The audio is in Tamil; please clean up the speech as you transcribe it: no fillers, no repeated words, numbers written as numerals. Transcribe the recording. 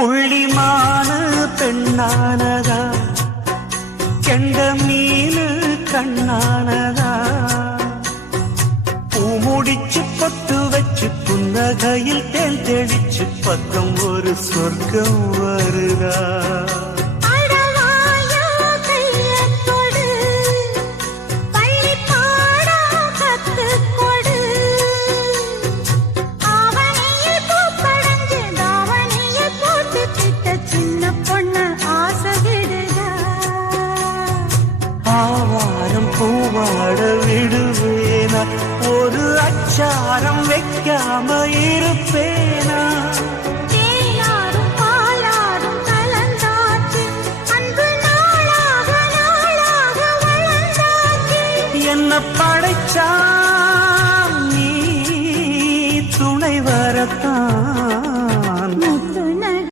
புள்ளிமான பெண்ணானதா கெண்ட மீனு கண்ணானதா பூ முடிச்சு பொட்டு வச்சு புன்னகையில் தேன் தெளிச்சு பக்கம் ஒரு சொர்க்கம் வருதா பூவாட விடுவேனா ஒரு அச்சாரம் வைக்காம இருப்பேன்